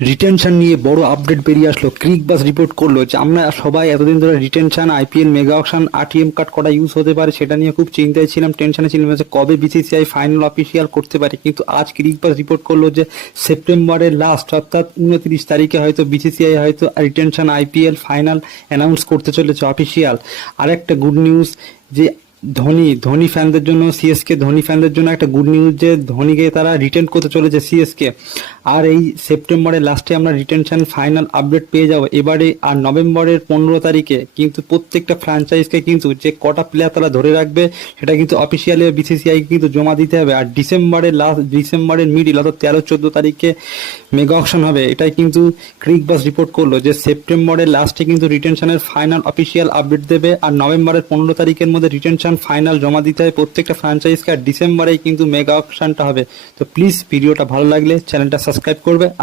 Retention নিয়ে বড় update বেরিয়ে আসলো। ক্রিকবাজ রিপোর্ট করলো যে আমরা সবাই এতদিন ধরে retention, IPL, mega auction, RTM card কটা ইউজ হতে পারে সেটা নিয়ে খুব চিন্তায় ছিলাম, টেনশনে ছিলাম যে কবে বিসিসিআই ফাইনাল অফিসিয়াল করতে পারে। কিন্তু আজ ক্রিকবাজ রিপোর্ট করলো যে সেপ্টেম্বরের লাস্ট অর্থাৎ 29 তারিখে হয়তো বিসিসিআই হয়তো রিটেনশন, আইপিএল ফাইনাল অ্যানাউন্স করতে চলেছে অফিসিয়াল। আর একটা গুড নিউজ যে ধোনি ফ্যানদের জন্য, সিএসকে ধোনি ফ্যানদের জন্য একটা গুড নিউজ যে ধোনিকে তারা রিটেন করতে চলেছে সিএসকে। আর এই সেপ্টেম্বরের লাস্টে আমরা রিটেনশন ফাইনাল আপডেট পেয়ে যাব এবারে। আর নভেম্বরের 15 তারিখে কিন্তু প্রত্যেকটা ফ্র্যাঞ্চাইজকে কিন্তু যে কটা প্লেয়ার তারা ধরে রাখবে সেটা কিন্তু অফিসিয়ালি বিসিসিআই কিন্তু জমা দিতে হবে। আর ডিসেম্বরের মিডিল অর্থাৎ 13-14 তারিখে মেগা অকশন হবে। এটাই কিন্তু ক্রিকবাজ রিপোর্ট করলো যে সেপ্টেম্বরের লাস্টে কিন্তু রিটেনশনের ফাইনাল অফিসিয়াল আপডেট দেবে। আর নভেম্বরের 15 তারিখের মধ্যে রিটেনশন ফাইনাল জমা দিতে হয় প্রত্যেকটা ফ্র্যাঞ্চাইজকে। আর ডিসেম্বরেই কিন্তু মেগা অকশনটা হবে। তো প্লিজ ভিডিওটা ভালো লাগলে চ্যানেলটা সাবস্ক্রাইব করবে।